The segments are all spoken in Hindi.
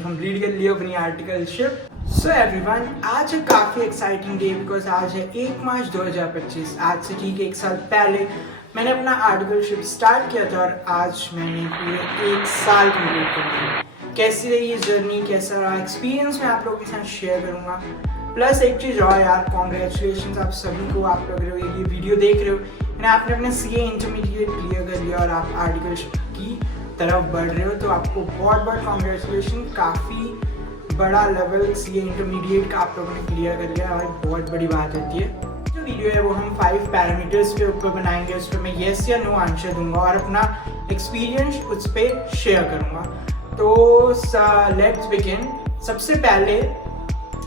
कंप्लीट कर लिया अपनी आर्टिकलशिप। सो एवरीवन, आज है काफ़ी एक्साइटिंग डे बिकॉज आज है 1 मार्च 2025। आज से ठीक 1 साल पहले मैंने अपना आर्टिकलशिप स्टार्ट किया था और आज मैंने पूरे 1 साल कंप्लीट कर लिया। कैसी रही ये जर्नी, कैसा रहा एक्सपीरियंस, मैं आप लोगों के साथ शेयर करूँगा। प्लस एक चीज़ और यार, कॉन्ग्रेचुलेशन आप सभी को, आप लोग ये वीडियो देख रहे हो यानी आपने अपने CA इंटरमीडिएट क्लियर कर लिया और आप आर्टिकलशिप की तरफ बढ़ रहे हो, तो आपको बहुत बहुत कॉन्ग्रेचुलेशन। काफ़ी बड़ा लेवल CA इंटरमीडिएट का आप लोगों ने क्लियर कर लिया और बहुत बड़ी बात होती है। जो वीडियो है वो हम 5 पैरामीटर्स के ऊपर बनाएंगे, उस पर मैं येस या नो आंसर दूंगा और अपना एक्सपीरियंस उस पर शेयर करूँगा। तो लेट्स बिगिन। सबसे पहले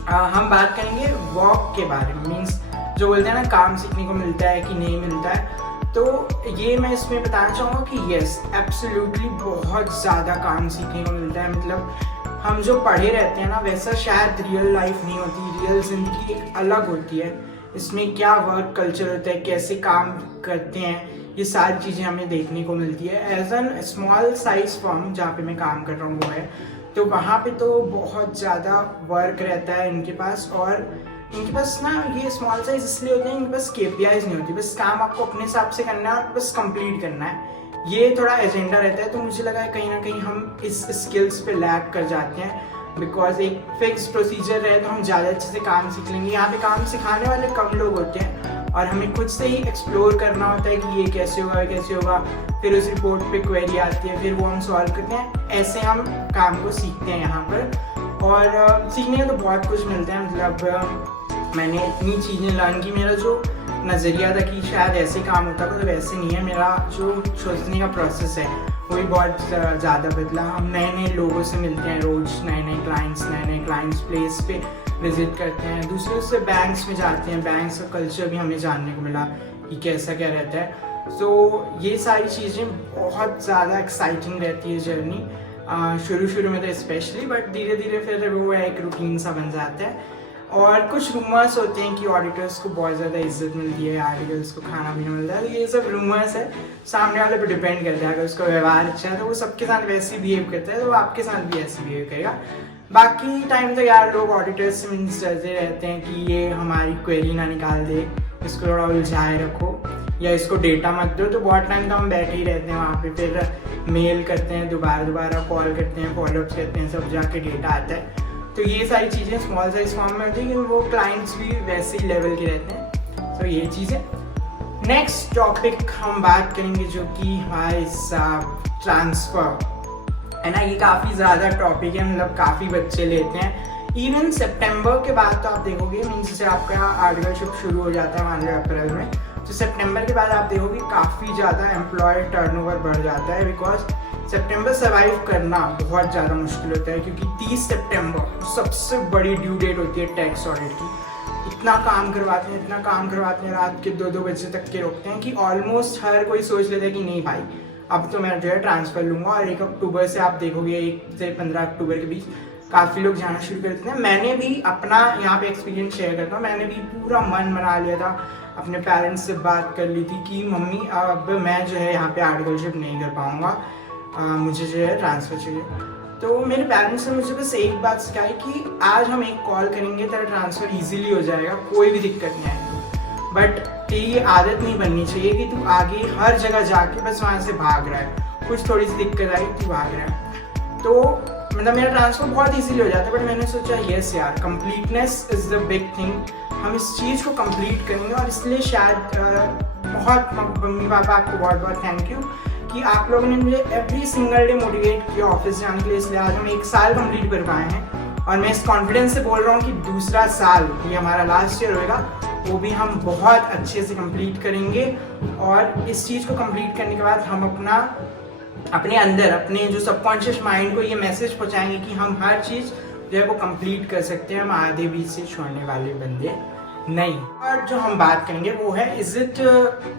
हम बात करेंगे वॉक के बारे में, मीन्स जो बोलते हैं ना काम सीखने को मिलता है कि नहीं मिलता है। तो ये मैं इसमें बताना चाहूँगा कि येस एब्सोल्युटली बहुत ज़्यादा काम सीखने को मिलता है। मतलब हम जो पढ़े रहते हैं ना वैसा शायद रियल लाइफ नहीं होती, रियल ज़िंदगी एक अलग होती है। इसमें क्या वर्क कल्चर होता है, कैसे काम करते हैं, ये सारी चीज़ें हमें देखने को मिलती है। As an small size firm जहाँ पे मैं काम कर रहा हूँ वो है, तो वहाँ पे तो बहुत ज़्यादा वर्क रहता है इनके पास। और इनके पास ना ये स्मॉल साइज इसलिए होते हैं, इनके पास KPIs नहीं होती, बस काम आपको अपने हिसाब से करना है और बस कंप्लीट करना है, ये थोड़ा एजेंडा रहता है। तो मुझे लगा है कहीं ना कहीं हम इस स्किल्स पे लैग कर जाते हैं, बिकॉज एक फिक्स प्रोसीजर रहे तो हम ज़्यादा अच्छे से काम सीख लेंगे। यहाँ पे काम सिखाने वाले कम लोग होते हैं और हमें खुद से ही एक्सप्लोर करना होता है कि ये कैसे होगा कैसे होगा। फिर उस रिपोर्ट पे क्वेरी आती है, फिर वो हम सॉल्व करते हैं। ऐसे हम काम को सीखते हैं यहाँ पर। और सीखने का तो बहुत कुछ मिलता है। मतलब मैंने इतनी चीज़ें लर्न की, मेरा जो नज़रिया था कि शायद ऐसे काम होता था तो वैसे नहीं है। मेरा जो सोचने का प्रोसेस है वो भी बहुत ज़्यादा बदला। हम नए नए लोगों से मिलते हैं रोज़, नए नए क्लाइंट्स प्लेस पे विज़िट करते हैं, दूसरे से बैंक्स में जाते हैं, बैंक्स का कल्चर भी हमें जानने को मिला कि कैसा क्या रहता है। तो ये सारी चीज़ें बहुत ज़्यादा एक्साइटिंग रहती है जर्नी, शुरू में तो स्पेशली, बट धीरे धीरे फिर वो एक रूटीन सा बन जाता है। और कुछ रूमर्स होते हैं कि ऑडिटर्स को बहुत ज़्यादा इज्जत मिलती है, आर्टिकल्स को खाना पीना मिलता है, तो ये सब रूमर्स है, सामने वाले पे डिपेंड करता है। अगर उसका व्यवहार अच्छा है तो वो सबके साथ वैसे ही बिहेव करता है, तो वो आपके साथ भी ऐसे बिहेव करेगा। बाकी टाइम तो यार लोग ऑडिटर्स से मीन्स डरते रहते हैं कि ये हमारी क्वेरी ना निकाल दे, इसको थोड़ा उलझाए रखो या इसको डेटा मत दो। तो बहुत टाइम तो हम बैठे ही रहते हैं वहाँ पे, फिर मेल करते हैं, दोबारा कॉल करते हैं, फॉलोअप्स करते हैं, सब जाके डेटा आता है। तो ये सारी चीज़ें स्मॉल साइज फॉर्म में होती है, लेकिन वो क्लाइंट्स भी वैसे ही लेवल के रहते हैं। तो ये चीज़ें। नेक्स्ट टॉपिक हम बात करेंगे जो कि हमारे ट्रांसफ़र है ना। ये काफ़ी ज़्यादा टॉपिक है, मतलब काफ़ी बच्चे लेते हैं। इवन सितंबर के बाद तो आप देखोगे, मीन्स जैसे आपका आर्टिकलशिप शुरू हो जाता है मान लो अप्रैल में, तो सितंबर के बाद आप देखोगे काफ़ी ज़्यादा एम्प्लॉय टर्नओवर बढ़ जाता है। बिकॉज सितंबर सर्वाइव करना बहुत ज़्यादा मुश्किल होता है, क्योंकि 30 सितंबर सबसे बड़ी ड्यू डेट होती है टैक्स ऑडिट की। इतना काम करवाते हैं, रात के 2-2 बजे तक के रोकते हैं कि ऑलमोस्ट हर कोई सोच लेता है कि नहीं भाई अब तो मैं जो है ट्रांसफ़र लूँगा। और 1 अक्टूबर से आप देखोगे 1 से 15 अक्टूबर के बीच काफ़ी लोग जाना शुरू कर देते हैं। मैंने भी अपना यहाँ पे एक्सपीरियंस शेयर करता हूँ। मैंने भी पूरा मन बना लिया था, अपने पेरेंट्स से बात कर ली थी कि मम्मी अब मैं जो है यहाँ पे आर्टिकलशिप नहीं कर पाऊँगा, मुझे जो है ट्रांसफ़र चाहिए। तो मेरे पेरेंट्स ने मुझे बस एक बात सिखाई कि आज हम एक कॉल करेंगे तेरा ट्रांसफ़र इजीली हो जाएगा, कोई भी दिक्कत नहीं आएगी। बट ये आदत नहीं बननी चाहिए कि तू आगे हर जगह जाके बस वहाँ से भाग रहा है, कुछ थोड़ी सी दिक्कत आई तू भाग रहा है। तो मतलब मेरा ट्रांसफ़र बहुत इजीली हो जाता है। बट मैंने सोचा येस यार, completeness is the big thing, हम इस चीज़ को कंप्लीट करेंगे। और इसलिए शायद बहुत मम्मी पापा आपको बहुत बहुत थैंक यू कि आप लोगों ने मुझे एवरी सिंगल डे मोटिवेट किया ऑफिस जाने के लिए। इसलिए आज हम 1 साल कंप्लीट कर पाए हैं और मैं इस कॉन्फिडेंस से बोल रहा हूँ कि दूसरा साल ये हमारा लास्ट ईयर होएगा, वो भी हम बहुत अच्छे से कंप्लीट करेंगे। और इस चीज़ को कंप्लीट करने के बाद हम अपने अंदर अपने जो सबकॉन्शियस माइंड को ये मैसेज पहुँचाएंगे कि हम हर चीज़ जो है वो कंप्लीट कर सकते हैं, हम आधे बीच से छोड़ने वाले बंदे नहीं। और जो हम बात करेंगे वो है is it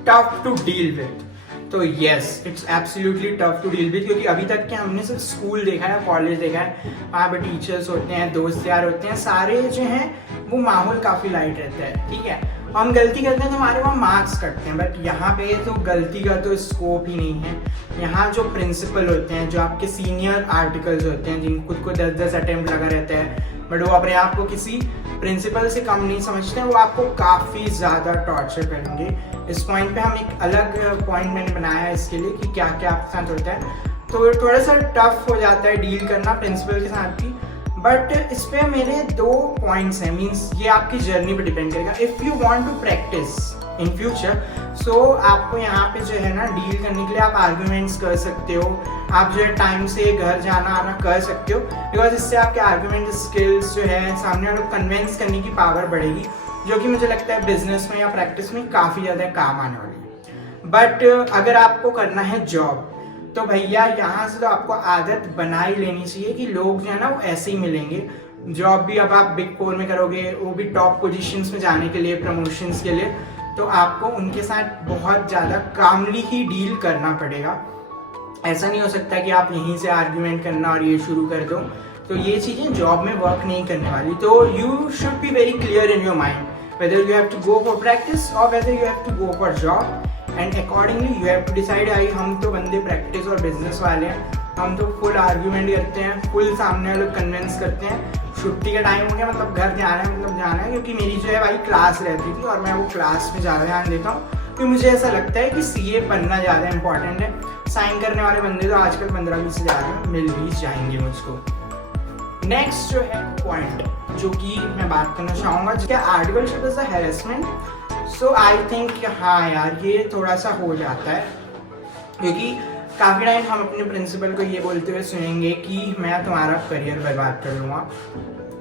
tough to deal with. तो yes it's absolutely tough to deal with, क्योंकि अभी तक के हमने सिर्फ स्कूल देखा है, कॉलेज देखा है, वहाँ पे टीचर्स होते हैं, दोस्त यार होते हैं, सारे जो हैं वो माहौल काफ़ी लाइट रहता है, ठीक है। हम गलती करते हैं तो हमारे वहाँ मार्क्स कटते हैं, बट यहाँ पे तो गलती का तो स्कोप ही नहीं है। यहाँ जो प्रिंसिपल होते हैं, जो आपके सीनियर आर्टिकल्स होते हैं, जिन खुद को 10-10 अटेम्प्ट लगा रहता है, बट वो अपने आप को किसी प्रिंसिपल से कम नहीं समझते हैं, वो आपको काफ़ी ज़्यादा टॉर्चर करेंगे। इस पॉइंट पे हम एक अलग पॉइंट मैंने बनाया है इसके लिए कि क्या क्या आपके साथ होता है। तो थोड़ा सा टफ हो जाता है डील करना प्रिंसिपल के साथ भी, बट इस पर मेरे 2 पॉइंट्स हैं। मीन्स ये आपकी जर्नी पे डिपेंड करेगा। If you want to practise in future, so आपको यहाँ पे जो है ना डील करने के लिए आप आर्ग्यूमेंट्स कर सकते हो, आप जो है टाइम से घर जाना आना कर सकते हो, बिकॉज इससे आपके आर्ग्यूमेंट स्किल्स जो है सामने वालों को कन्विंस करने की पावर बढ़ेगी, जो कि मुझे लगता है बिजनेस में या प्रैक्टिस में काफ़ी ज़्यादा काम आने वाली है। बट अगर आपको करना है जॉब, तो भैया यहाँ से तो आपको आदत बना ही लेनी चाहिए कि लोग जो है ना वो ऐसे ही मिलेंगे। जॉब भी अब आप बिग 4 में करोगे, वो भी टॉप पोजीशंस में जाने के लिए, प्रमोशंस के लिए, तो आपको उनके साथ बहुत ज़्यादा कामली ही डील करना पड़ेगा। ऐसा नहीं हो सकता कि आप यहीं से आर्ग्यूमेंट करना और ये शुरू कर दो, तो ये चीज़ें जॉब में वर्क नहीं करने वाली। तो you should be very clear in your mind whether you have to go for practice or whether you have to go for job, and accordingly you have to decide। आई हम तो बंदे प्रैक्टिस और बिजनेस वाले हैं, हम तो फुल आर्ग्यूमेंट करते हैं, फुल सामने वाले कन्विंस करते हैं। छुट्टी का टाइम हो गया मतलब घर जाना है, मतलब जाना है, क्योंकि मेरी जो है भाई क्लास रहती थी और मैं वो क्लास में ज़्यादा ध्यान देता हूँ, क्योंकि मुझे ऐसा लगता है कि CA बनना ज़्यादा इंपॉर्टेंट है। साइन करने वाले बंदे तो आजकल 15-20 हज़ार में मिल भी जाएंगे मुझको। नेक्स्ट जो है पॉइंट जो कि मैं बात करना चाहूँगा, क्या articleship is a harassment. So I think हाँ यार, ये थोड़ा सा हो जाता है, क्योंकि काफ़ी टाइम हम अपने प्रिंसिपल को ये बोलते हुए सुनेंगे कि मैं तुम्हारा करियर बर्बाद कर लूँगा।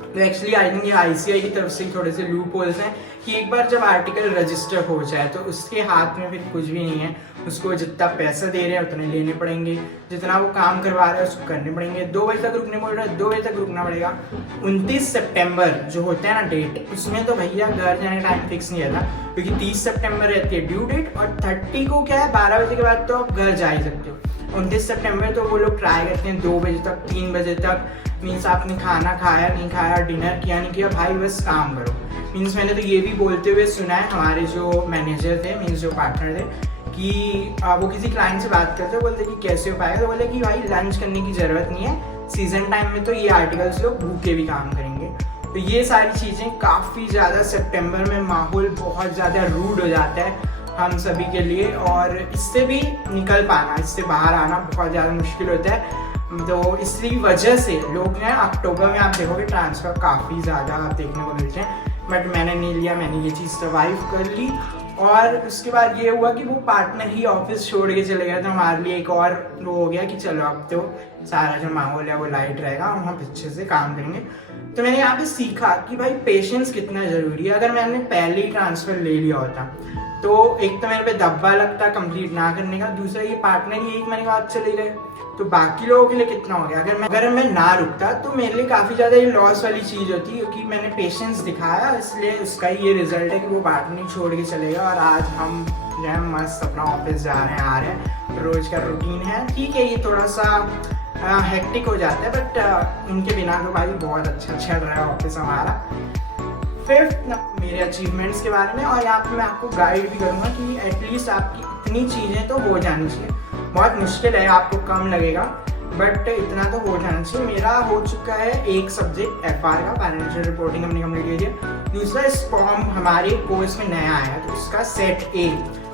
तो एक्चुअली आई थिंक ये ICAI की तरफ से थोड़े से लूप होल्स हैं कि एक बार जब आर्टिकल रजिस्टर हो जाए तो उसके हाथ में फिर कुछ भी नहीं है। उसको जितना पैसा दे रहे हैं उतने लेने पड़ेंगे, जितना वो काम करवा रहे हैं उसको करने पड़ेंगे। 2 बजे तक रुकने बोल रहे हैं, 2 बजे तक रुकना पड़ेगा। 29 सितंबर जो होता है ना डेट, उसमें तो भैया घर जाने का टाइम फिक्स नहीं रहता, क्योंकि 30 सितंबर रहती है ड्यू डेट, और 30 को क्या है 12 बजे के बाद तो आप घर जा ही सकते हो। 29 सितंबर तो वो लोग ट्राई करते हैं 2 बजे तक, 3 बजे तक। मीन्स आपने खाना खाया नहीं खाया, डिनर किया नहीं किया, भाई बस काम करो। मीन्स मैंने तो ये भी बोलते हुए सुना है, हमारे जो मैनेजर थे, मीन्स जो पार्टनर थे, कि वो किसी क्लाइंट से बात करते बोलते कि कैसे हो पाएगा, तो बोले कि भाई लंच करने की ज़रूरत नहीं है, सीजन टाइम में तो ये आर्टिकल्स लोग भूखे भी काम करेंगे। तो ये सारी चीज़ें काफ़ी ज़्यादा सितंबर में माहौल बहुत ज़्यादा रूड हो जाता है हम सभी के लिए, और इससे भी निकल पाना, इससे बाहर आना बहुत ज़्यादा मुश्किल होता है। तो इसी वजह से लोग ने अक्टूबर में आप देखोगे ट्रांसफ़र काफ़ी ज़्यादा आप देखने को मिलते हैं, बट मैंने नहीं लिया, मैंने ये चीज़ सर्वाइव कर ली। और उसके बाद ये हुआ कि वो पार्टनर ही ऑफिस छोड़ के चले गया, तो हमारे लिए एक और वो हो गया कि चलो अब तो सारा जो माहौल है वो लाइट रहेगा, हम अच्छे से काम करेंगे। तो मैंने यहाँ पे सीखा कि भाई पेशेंस कितना ज़रूरी है। अगर मैंने पहले ही ट्रांसफ़र ले लिया होता तो एक तो मेरे पे दब्बा लगता कंप्लीट ना करने का, दूसरा ये पार्टनर ही 1 महीने बाद चले गए, तो बाकी लोगों के लिए कितना हो गया। अगर मैं ना रुकता तो मेरे लिए काफ़ी ज़्यादा ये लॉस वाली चीज़ होती, क्योंकि मैंने पेशेंस दिखाया, इसलिए उसका ही ये रिजल्ट है कि वो पार्टनर छोड़ के चलेगा और आज हम जो है मस्त अपना ऑफिस जा रहे हैं, आ रहे हैं, रोज़ का रूटीन है। ठीक है, ये थोड़ा सा हेक्टिक हो जाता है, बट इनके बिना तो भाई बहुत अच्छा चल रहा है ऑफिस हमारा। 5th मेरे अचीवमेंट्स के बारे में, और यहाँ पे मैं आपको गाइड भी करूँगा कि एटलीस्ट आपकी इतनी चीज़ें तो हो जानी चाहिए। बहुत मुश्किल है, आपको कम लगेगा, बट इतना तो हो जाना चाहिए। मेरा हो चुका है एक सब्जेक्ट FR का, फाइनेंशियल रिपोर्टिंग हमने कंप्लीट कर दिया। दूसरा SPOM हमारे कोर्स में नया आया, तो उसका सेट A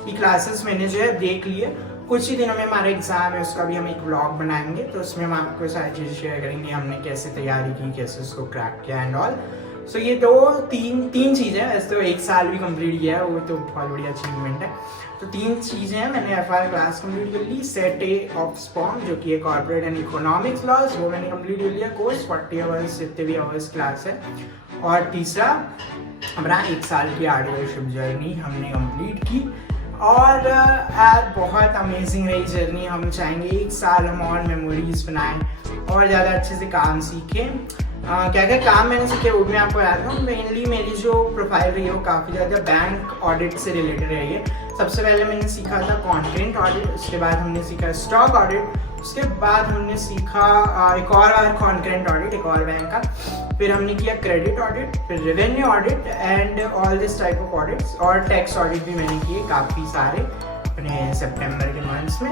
की क्लासेस मैंने जो है देख लिए। कुछ ही दिनों में हमारा एग्ज़ाम है, उसका भी हम एक व्लॉग बनाएंगे, तो उसमें हम आपको सारी चीज़ें शेयर करेंगे, हमने कैसे तैयारी की, कैसे उसको क्रैक किया एंड ऑल। सो ये 2-3 चीज़ें हैं। वैसे तो 1 साल भी कंप्लीट किया है, वो तो बहुत बड़ी अचीवमेंट है। तो 3 चीज़ें हैं। मैंने FR क्लास कंप्लीट कर ली, सेट A ऑफ SPOM जो कि है कॉर्पोरेट एंड इकोनॉमिक्स लॉज, वो मैंने कंप्लीट कर लिया कोर्स, 40 आवर्स जितने भी आवर्स क्लास है। और तीसरा हमारा 1 साल की आर्टिकलशिप जर्नी हमने कंप्लीट की, और यार बहुत अमेजिंग रही जर्नी। हम चाहेंगे 1 साल हम और मेमोरीज बनाएं और ज़्यादा अच्छे से काम सीखें। क्या क्या काम मैंने सीखे वो मैं आपको बताता हूँ। मेनली मेरी जो प्रोफाइल रही है वो काफ़ी ज़्यादा बैंक ऑडिट से रिलेटेड रही है। सबसे पहले मैंने सीखा था कंटेंट ऑडिट, उसके बाद हमने सीखा स्टॉक ऑडिट, उसके बाद हमने सीखा एक और कॉन्करेंट ऑडिट, एक और बैंक का, फिर हमने किया क्रेडिट ऑडिट, फिर revenue audit and all this type of audits, और टैक्स ऑडिट भी मैंने किए काफ़ी सारे अपने सितंबर के मंथ्स में।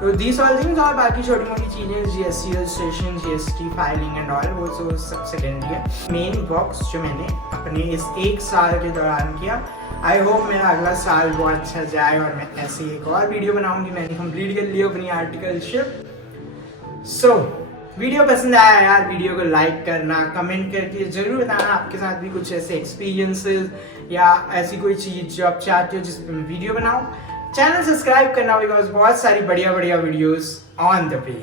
तो दीज ऑल थिंग्स, और बाकी छोटी मोटी चीज़ें GST registration, GST filing and all, वो सब सेकेंडरी है। मेन वर्क्स जो मैंने अपने इस एक साल के दौरान किया, आई होप मेरा अगला साल बहुत अच्छा जाए और मैं ऐसे एक और वीडियो बनाऊंगी। मैंने कंप्लीट कर लिया अपनी आर्टिकलशिप। सो वीडियो पसंद आया यार, वीडियो को लाइक करना, कमेंट करके ज़रूर बताना आपके साथ भी कुछ ऐसे एक्सपीरियंसेस या ऐसी कोई चीज़ जो आप चाहते हो जिस पर मैं वीडियो बनाऊँ। चैनल सब्सक्राइब करना बिकॉज बहुत सारी बढ़िया बढ़िया वीडियोस ऑन द वे।